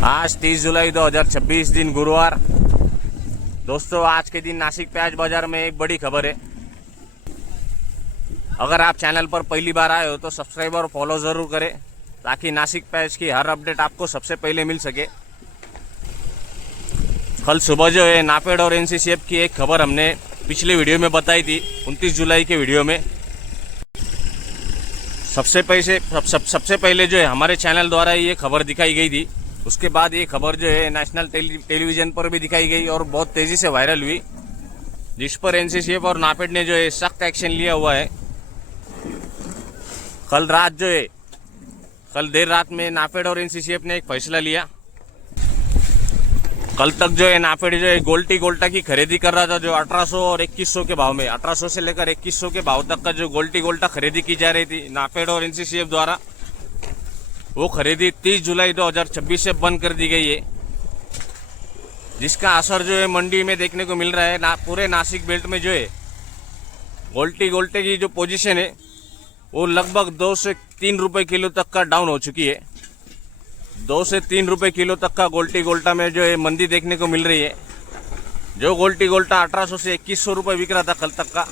आज 30 जुलाई 2026 दिन गुरुवार। दोस्तों, आज के दिन नासिक प्याज बाजार में एक बड़ी खबर है। अगर आप चैनल पर पहली बार आए हो तो सब्सक्राइब और फॉलो ज़रूर करें ताकि नासिक प्याज की हर अपडेट आपको सबसे पहले मिल सके। कल सुबह जो है नाफेड और एनसीसीएफ की एक खबर हमने पिछले वीडियो में बताई थी, 29 जुलाई के वीडियो में। सबसे पहले जो है हमारे चैनल द्वारा ये खबर दिखाई गई थी। उसके बाद ये खबर जो है नेशनल टेलीविज़न पर भी दिखाई गई और बहुत तेज़ी से वायरल हुई, जिस पर एनसीसीएफ और नाफेड ने जो है सख्त एक्शन लिया हुआ है। कल देर रात में नाफेड और एनसीसीएफ ने एक फैसला लिया। कल तक जो है नाफेड जो है गोल्टा की खरीदी कर रहा था, जो 1800 और 2100 के भाव में, 1800 से लेकर 2100 के भाव तक का जो गोल्टा खरीदी की जा रही थी नाफेड और एनसीसीएफ द्वारा, वो खरीदी 30 जुलाई 2026 से बंद कर दी गई है, जिसका असर जो है मंडी में देखने को मिल रहा है। पूरे नासिक बेल्ट में जो है गोल्टे की जो पोजीशन है वो लगभग 2 से 3 रुपए किलो तक का डाउन हो चुकी है। 2 से 3 रुपए किलो तक का गोल्टा में जो है मंदी देखने को मिल रही है। जो गोल्टा 1800 से 2100 रुपए बिक रहा था कल तक का,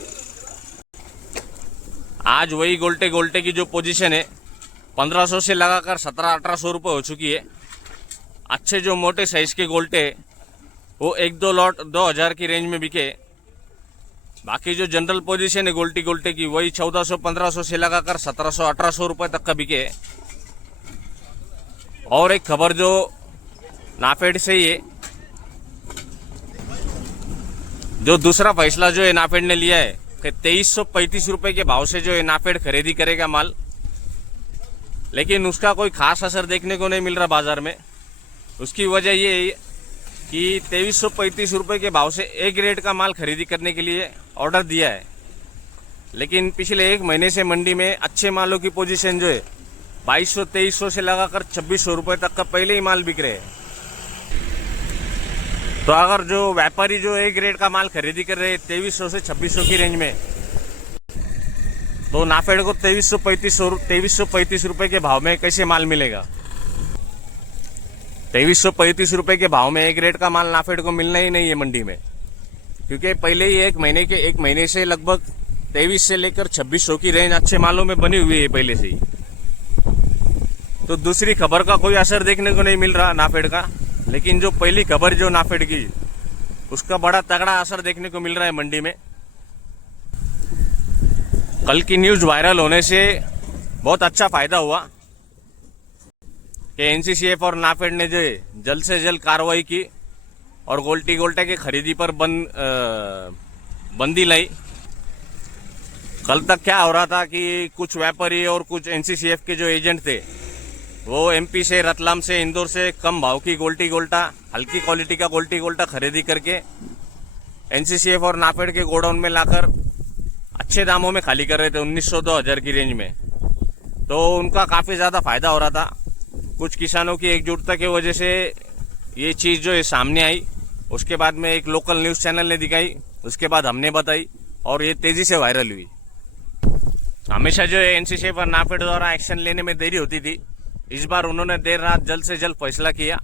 आज वही गोल्टे की जो पोजीशन है 1500 से लगाकर 1700-1800 रुपये हो चुकी है। अच्छे जो मोटे साइज के गोल्टे वो 1-2 लॉट 2000 की रेंज में बिके। बाकी जो जनरल पोजीशन है गोल्टे की वही 1400-1500 से लगाकर 1700-1800 रुपये तक का बिके। और एक खबर जो नाफेड से ही है, जो दूसरा फैसला जो है नाफेड ने लिया है कि 2335 रुपये के भाव से जो है नाफेड खरीदी करेगा माल, लेकिन उसका कोई खास असर देखने को नहीं मिल रहा बाजार में। उसकी वजह ये है कि 2335 रुपये के भाव से ए ग्रेड का माल खरीदी करने के लिए ऑर्डर दिया है, लेकिन पिछले 1 महीने से मंडी में अच्छे मालों की पोजीशन जो है 2200-2300 से लगाकर 2600 रुपये तक का पहले ही माल बिक रहे हैं। तो अगर जो व्यापारी जो ए ग्रेड का माल खरीदी कर रहे हैं 2300 से 2600 की रेंज में, तो नाफेड को 2335 रुपये के भाव में कैसे माल मिलेगा? 2335 रुपये के भाव में ए ग्रेड का माल नाफेड को मिलना ही नहीं है मंडी में, क्योंकि पहले ही एक महीने से लगभग 23 से लेकर 2600 की रेंज अच्छे मालों में बनी हुई है पहले से ही। तो दूसरी खबर का कोई असर देखने को नहीं मिल रहा नाफेड का, लेकिन जो पहली खबर जो नाफेड की, उसका बड़ा तगड़ा असर देखने को मिल रहा है मंडी में। कल की न्यूज़ वायरल होने से बहुत अच्छा फायदा हुआ कि एनसीसीएफ और नाफेड ने जो है जल्द से जल्द कार्रवाई की और गोल्टा की खरीदी पर बंदी लाई। कल तक क्या हो रहा था कि कुछ व्यापारी और कुछ एनसीसीएफ के जो एजेंट थे वो एमपी से, रतलाम से, इंदौर से कम भाव की गोल्टा हल्की क्वालिटी का गोल्टा खरीदी करके एनसीसीएफ और नाफेड के गोडाउन में लाकर अच्छे दामों में खाली कर रहे थे, 1900-2000 की रेंज में। तो उनका काफ़ी ज़्यादा फायदा हो रहा था। कुछ किसानों की एकजुटता की वजह से ये चीज़ जो है सामने आई। उसके बाद में एक लोकल न्यूज़ चैनल ने दिखाई, उसके बाद हमने बताई और ये तेज़ी से वायरल हुई। हमेशा जो है एनसीसीएफ और नाफेड द्वारा एक्शन लेने में देरी होती थी। इस बार उन्होंने देर रात जल्द से जल्द फैसला किया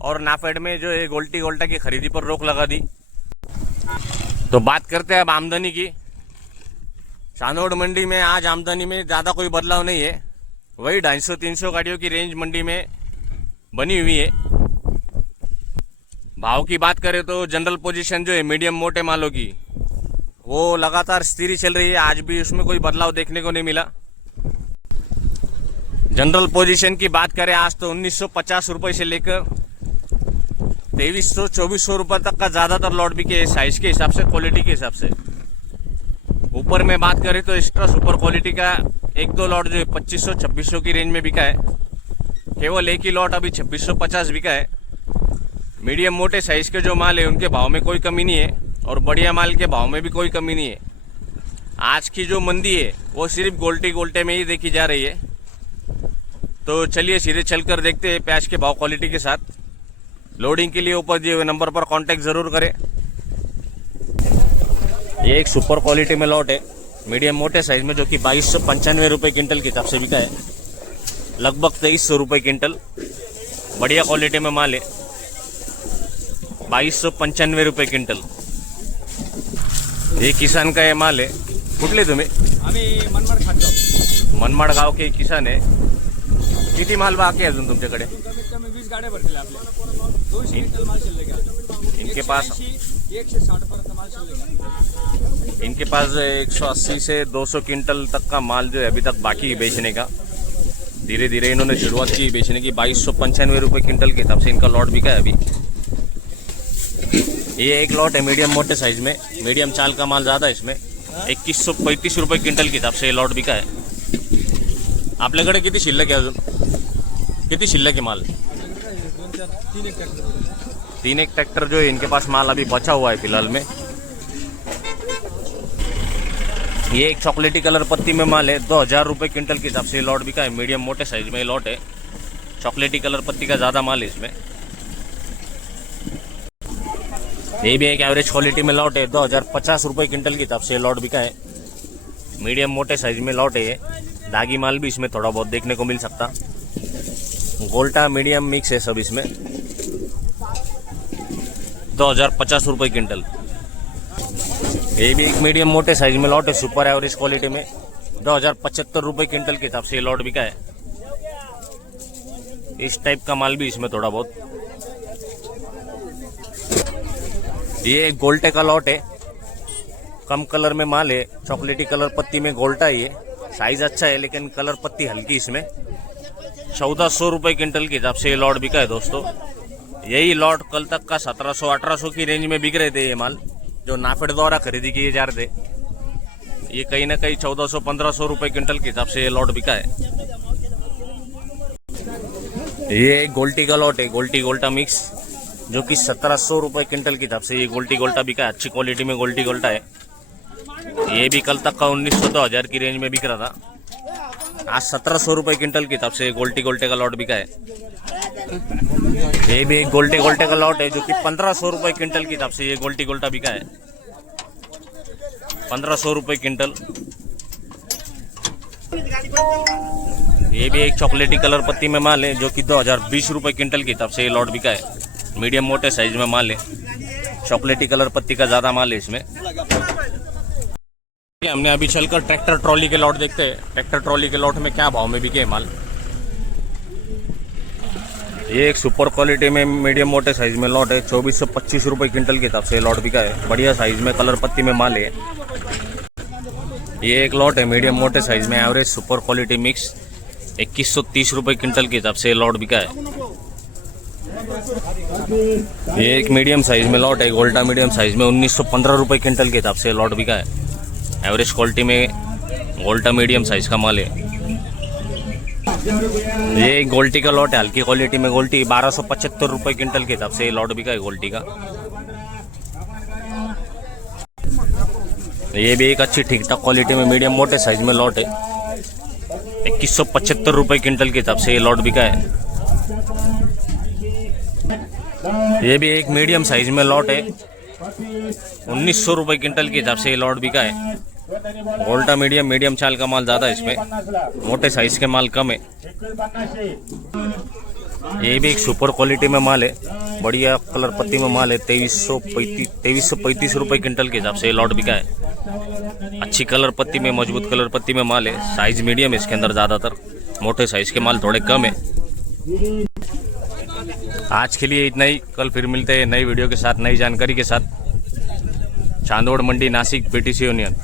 और नाफेड में जो है गोल्टा की खरीदी पर रोक लगा दी। तो बात करते हैं अब आमदनी की। चांदोड़ मंडी में आज आमदनी में ज़्यादा कोई बदलाव नहीं है, वही 250-300 गाड़ियों की रेंज मंडी में बनी हुई है। भाव की बात करें तो जनरल पोजीशन जो है मीडियम मोटे मालों की, वो लगातार स्थिर चल रही है, आज भी उसमें कोई बदलाव देखने को नहीं मिला। जनरल पोजीशन की बात करें आज तो 1950 रुपये से लेकर 2300-2400 रुपये तक का ज़्यादातर लॉट बिके, साइज के हिसाब से, क्वालिटी के हिसाब से। ऊपर में बात करें तो एक्स्ट्रा सुपर क्वालिटी का 1-2 लॉट जो है 2500-2600 की रेंज में बिका है। केवल एक ही लॉट अभी 2650 बिका है। मीडियम मोटे साइज के जो माल है उनके भाव में कोई कमी नहीं है और बढ़िया माल के भाव में भी कोई कमी नहीं है। आज की जो मंदी है वो सिर्फ गोल्टे में ही देखी जा रही है। तो चलिए सीधे चलकर देखते हैं प्याज के भाव क्वालिटी के साथ। लोडिंग के लिए ऊपर दिए हुए नंबर पर कांटेक्ट ज़रूर करें। ये एक सुपर क्वालिटी में लॉट है मीडियम मोटे साइज में, जो कि 2295 रुपये क्विंटल के हिसाब से बिका है, लगभग 2300 रुपये क्विंटल। बढ़िया क्वालिटी में माल है। 2295 रुपये क्विंटल। ये किसान का ये माल है। कुठले तुम्ही? आम्ही मनमाड खातो. मनमाड गाव के किसान आहे. किती माल बाकी आहे अजून तुमच्याकडे? कमीत कमी 20 गाड्या भरतील आपल्या. 200 क्विंटल माल शिल्लक आहे. इनके पास 160 पर्यंत माल शिल्लक आहे. इनके पास 180 से 200 क्विंटल तक का माल जो है अभी तक बाकी है बेचने का। धीरे धीरे इन्होंने शुरुआत की बेचने की। 2295 रुपये क्विंटल के हिसाब से इनका लॉट बिका है अभी। ये एक लॉट है मीडियम मोटे साइज में। मीडियम चाल का माल ज़्यादा है इसमें। 2135 रुपये क्विंटल के हिसाब से ये लॉट बिका है। आपल्याकडे किती शिल्लक आहे अजून? किती शिल्लक है माल? 3 एक ट्रैक्टर जो है इनके पास माल अभी बचा हुआ है फिलहाल में। ये एक चॉकलेटी कलर पत्ती में माल है। 2000 रुपये क्विंटल के हिसाब से लॉट बिका है। मीडियम मोटे साइज में लॉट है। चॉकलेटी कलर पत्ती का ज़्यादा माल है इसमें। ये भी एक एवरेज क्वालिटी में लॉट है। 2050 रुपये क्विंटल के हिसाब से लॉट बिका है। मीडियम मोटे साइज में लॉट है ये। दागी माल भी इसमें थोड़ा बहुत देखने को मिल सकता। गोल्टा मीडियम मिक्स है सब इसमें। 2050 रुपये क्विंटल। ये भी एक मीडियम मोटे साइज में लॉट है सुपर एवरेज क्वालिटी में। 2075 रुपये क्विंटल के हिसाब से ये लॉट बिका है। इस टाइप का माल भी इसमें थोड़ा बहुत। ये गोल्टे का लॉट है। कम कलर में माल है। चॉकलेटी कलर पत्ती में गोल्टा है ये। साइज अच्छा है लेकिन कलर पत्ती हल्की इसमें। 1400 रुपये क्विंटल के हिसाब से ये लॉट बिका है दोस्तों। यही लॉट कल तक का 1700-1800 की रेंज में बिक रहे थे ये माल, जो नाफेड द्वारा खरीदी किए जा रहे थे। ये कहीं ना कहीं 1400-1500 रुपये क्विंटल के हिसाब से ये लॉट बिका है। ये गोल्टी का लॉट है। गोल्टी गोल्टा मिक्स, जो कि 1700 रुपये क्विंटल के हिसाब से ये गोल्टी गोल्टा बिका है। अच्छी क्वालिटी में गोल्टी गोल्टा है। ये भी कल तक का 1900-2000 की रेंज में बिक रहा था। आज 1700 रुपये क्विंटल के हिसाब से गोल्टी गोल्टे का लॉट बिका है। ये भी एक गोल्टे गोल्टे का लॉट है, जो कि 1500 रुपये क्विंटल के हिसाब से ये गोल्टी गोल्टा बिका है। 1500 रुपये क्विंटल। ये भी एक चॉकलेटी कलर पत्ती में माल है, जो कि 2020 रुपये क्विंटल के हिसाब से ये लॉट बिका है। मीडियम मोटे साइज में माल है। चॉकलेटी कलर पत्ती का ज़्यादा माल है इसमें। हमने अभी चलकर ट्रैक्टर ट्रॉली के लॉट देखते हैं। ट्रैक्टर ट्रॉली के लॉट में क्या भाव में बिके माल। ये एक सुपर क्वालिटी में मीडियम मोटे साइज में लॉट है। 2425 रुपये क्विंटल के हिसाब से लॉट बिका है। बढ़िया साइज में कलर पत्ती में माल है। ये एक लॉट है मीडियम मोटे साइज में एवरेज सुपर क्वालिटी मिक्स। 2130 रुपये क्विंटल के हिसाब से लॉट बिका है। ये एक मीडियम साइज में लॉट है। गोल्टा मीडियम साइज में 1915 रुपये क्विंटल के हिसाब से लॉट बिका है। एवरेज क्वालिटी में गोल्टा मीडियम साइज का माल है। ये एक गोल्टी का लॉट है। हल्की क्वालिटी में गोल्टी 1275 रुपये क्विंटल के हिसाब से लॉट बिका है गोल्टी का। ये भी एक अच्छी ठीक ठाक क्वालिटी में मीडियम मोटे साइज में लॉट है। 2175 रुपये क्विंटल के हिसाब से लॉट बिका है। ये भी एक मीडियम साइज में लॉट है। 1900 रुपये क्विंटल के हिसाब से लॉट बिका है। गोल्टा मीडियम चाल का माल ज़्यादा है इसमें। मोटे साइज के माल कम है। ये भी एक सुपर क्वालिटी में माल है। बढ़िया कलर पत्ती में माल है। 2335 रुपये क्विंटल के हिसाब से लॉट बिका है। अच्छी कलर पत्ती में, मजबूत कलर पत्ती में माल है। साइज मीडियम है इसके अंदर ज़्यादातर। मोटे साइज के माल थोड़े कम है। आज के लिए इतना ही। कल फिर मिलते हैं नई वीडियो के साथ, नई जानकारी के साथ। चांदोड़ मंडी, नासिक, PTC यूनियन।